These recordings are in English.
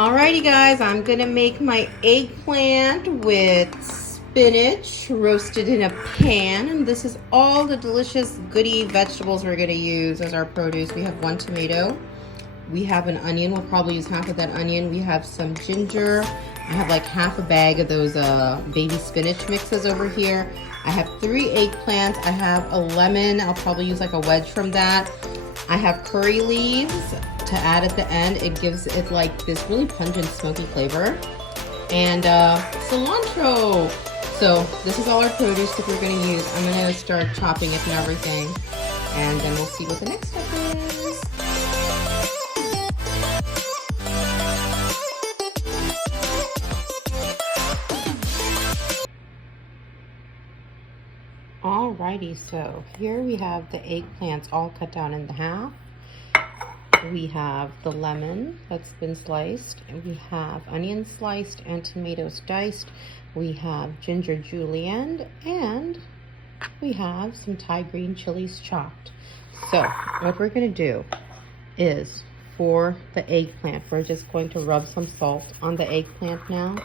Alrighty guys, I'm gonna make my eggplant with spinach roasted in a pan, and this is all the delicious goody vegetables we're gonna use as our produce. We have 1 tomato, we have an onion, we'll probably use half of that onion, we have some ginger, I have like half a bag of those baby spinach mixes over here. I have 3 eggplants, I have a lemon, I'll probably use like a wedge from that. I have curry leaves to add at the end. It gives it like this really pungent smoky flavor. And cilantro. So this is all our produce that we're gonna use. I'm gonna start chopping it and everything. And then we'll see what the next step is. Alrighty, so here we have the eggplants all cut down in half. We have the lemon that's been sliced, and we have onions sliced and tomatoes diced. We have ginger julienne, and we have some Thai green chilies chopped. So what we're going to do is, for the eggplant, we're just going to rub some salt on the eggplant now.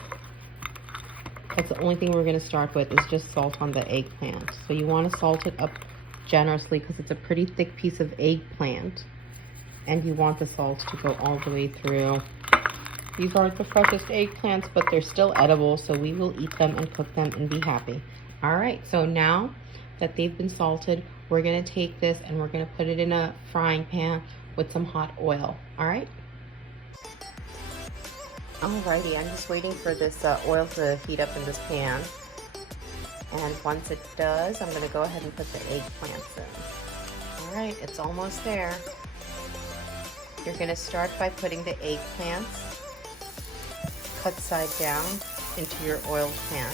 That's the only thing we're going to start with, is just salt on the eggplant. So you want to salt it up generously because it's a pretty thick piece of eggplant. And you want the salt to go all the way through. These aren't the freshest eggplants, but they're still edible, so we will eat them and cook them and be happy. All right, so now that they've been salted, we're going to take this and we're going to put it in a frying pan with some hot oil. All right? Alrighty, I'm just waiting for this oil to heat up in this pan. And once it does, I'm going to go ahead and put the eggplants in. Alright, it's almost there. You're going to start by putting the eggplants cut side down into your oiled pan.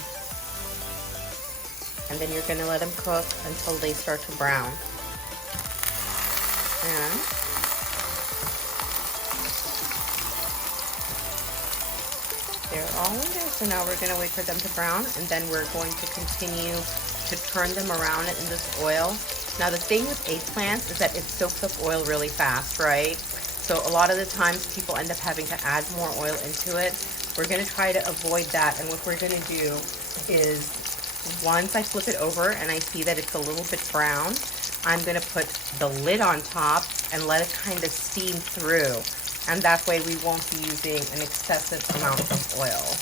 And then you're going to let them cook until they start to brown. And they're all in there. So now we're going to wait for them to brown, and then we're going to continue to turn them around in this oil. Now the thing with eggplants is that it soaks up oil really fast, right? So a lot of the times people end up having to add more oil into it. We're going to try to avoid that, and what we're going to do is, once I flip it over and I see that it's a little bit brown, I'm going to put the lid on top and let it kind of steam through. And that way we won't be using an excessive amount of oil.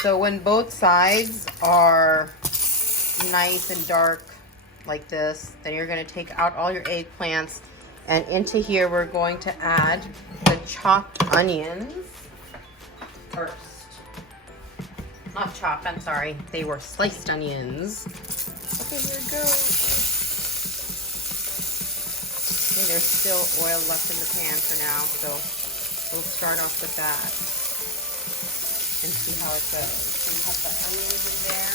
So when both sides are nice and dark like this, then you're going to take out all your eggplants, and into here we're going to add the chopped onions first. Not chopped, I'm sorry. They were sliced onions. Okay, here it goes. Okay, there's still oil left in the pan for now, so we'll start off with that and see how it goes. So we have the onions in there.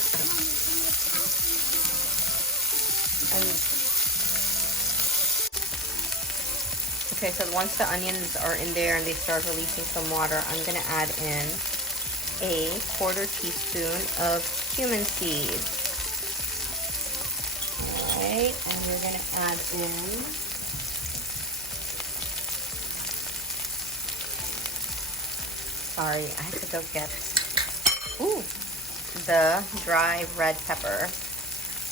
Okay, so once the onions are in there and they start releasing some water, I'm going to add in a 1/4 teaspoon of cumin seeds. Alright, and we're going to add in I have to go get the dry red pepper.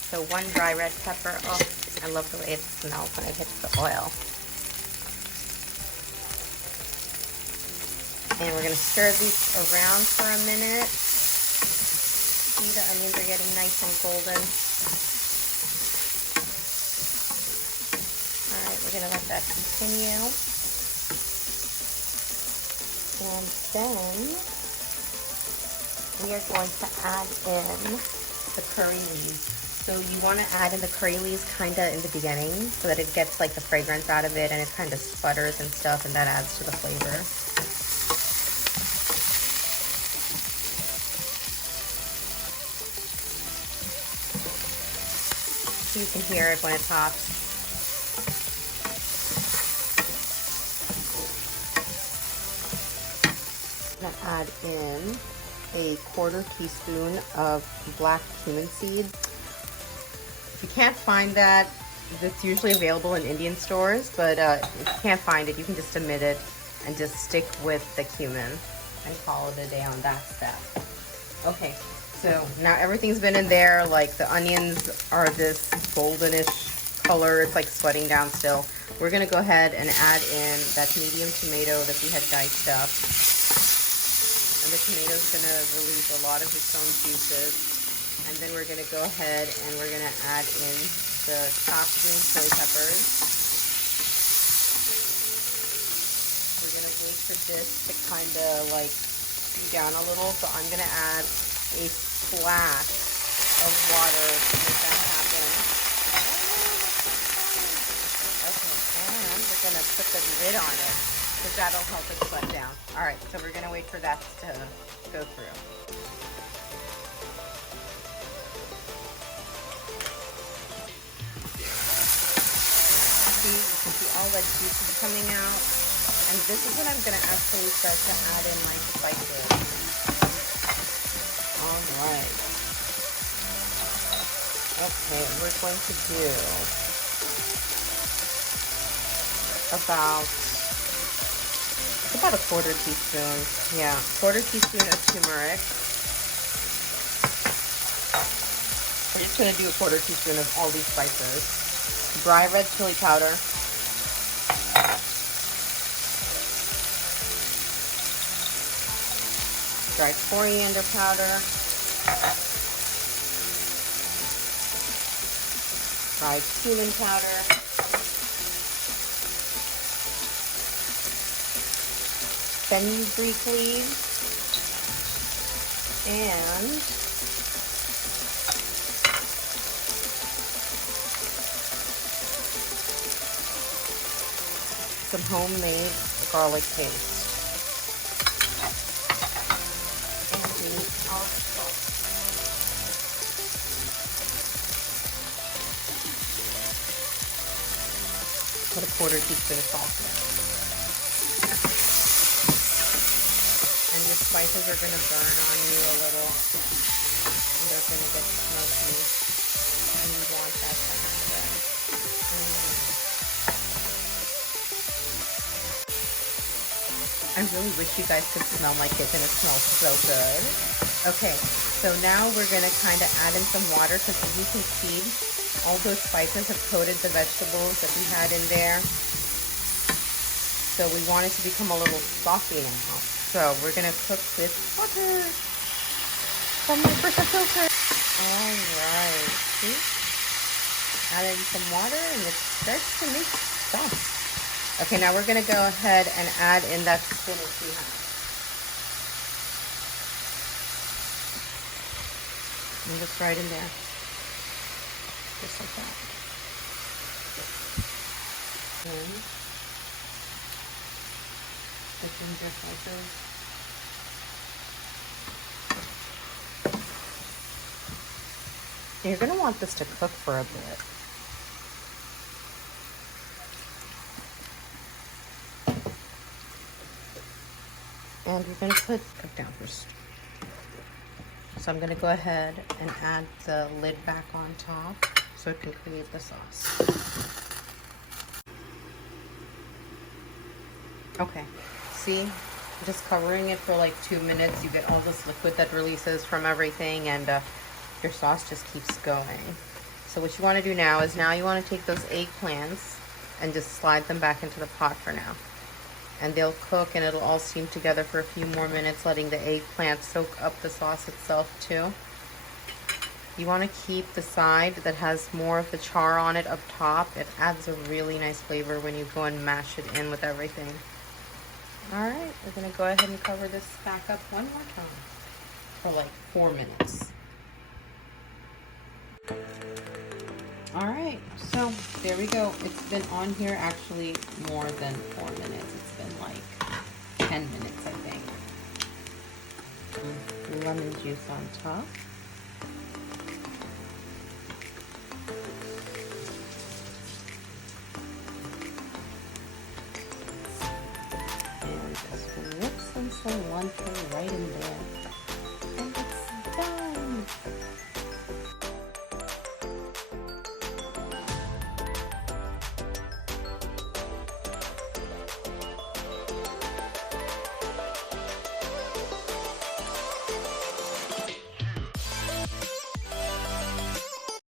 So 1 dry red pepper. Oh, I love the way it smells when it hits the oil. And we're going to stir these around for a minute. See, the onions are getting nice and golden. Alright, we're going to let that continue. And then we are going to add in the curry leaves. So you want to add in the curry leaves kind of in the beginning so that it gets like the fragrance out of it and it kind of sputters and stuff, and that adds to the flavor. You can hear it when it pops. I'm gonna add in a 1/4 teaspoon of black cumin seeds. If you can't find that, it's usually available in Indian stores, but if you can't find it, you can just omit it and just stick with the cumin and call it a day on that step. Okay, so now everything's been in there. Like the onions are this goldenish color. It's like sweating down still. We're gonna go ahead and add in that medium tomato that we had diced up. And the tomato's gonna release a lot of its own juices. And then we're gonna go ahead and we're gonna add in the chopped green chili peppers. We're gonna wait for this to kind of like stew down a little. So I'm gonna add a splash of water to make that happen. Okay, and we're gonna put the lid on it because that'll help it sweat down. All right, so we're gonna wait for that to go through. See, you can see all that juice is coming out, and this is when I'm gonna actually start to add in my spices. All right. Okay, we're going to do about a 1/4 teaspoon. Yeah, 1/4 teaspoon of turmeric. We're just gonna do a 1/4 teaspoon of all these spices. Dry red chili powder. Dried coriander powder. Dried cumin powder. Fenugreek leaves. And some homemade garlic paste. And we need our salt. Put a 1/4 teaspoon of salt in. And your spices are going to burn on you a little. And they're going to get smoky. And you want that to happen. I really wish you guys could smell my kitchen. It smells so good. Okay, so now we're going to kind of add in some water because as you can see, all those spices have coated the vegetables that we had in there. So we want it to become a little saucy now. So we're going to cook with water from my pressure filter. All right, see? Add in some water and it starts to make sauce. Okay, now we're going to go ahead and add in that spinach we have. And just right in there. Just like that. Then the ginger slices. You're going to want this to cook for a bit. And we're going to cook down first. So I'm going to go ahead and add the lid back on top so it can create the sauce. Okay, see, just covering it for like 2 minutes, you get all this liquid that releases from everything, and your sauce just keeps going. So what you want to do now is you want to take those eggplants and just slide them back into the pot for now. And they'll cook and it'll all steam together for a few more minutes, letting the eggplant soak up the sauce itself too. You want to keep the side that has more of the char on it up top. It adds a really nice flavor when you go and mash it in with everything. Alright, we're going to go ahead and cover this back up one more time for like 4 minutes. Alright, so there we go. It's been on here actually more than 4 minutes. It's been like 10 minutes, I think. Lemon juice on top. And Just whip some cilantro right in there. And it's done.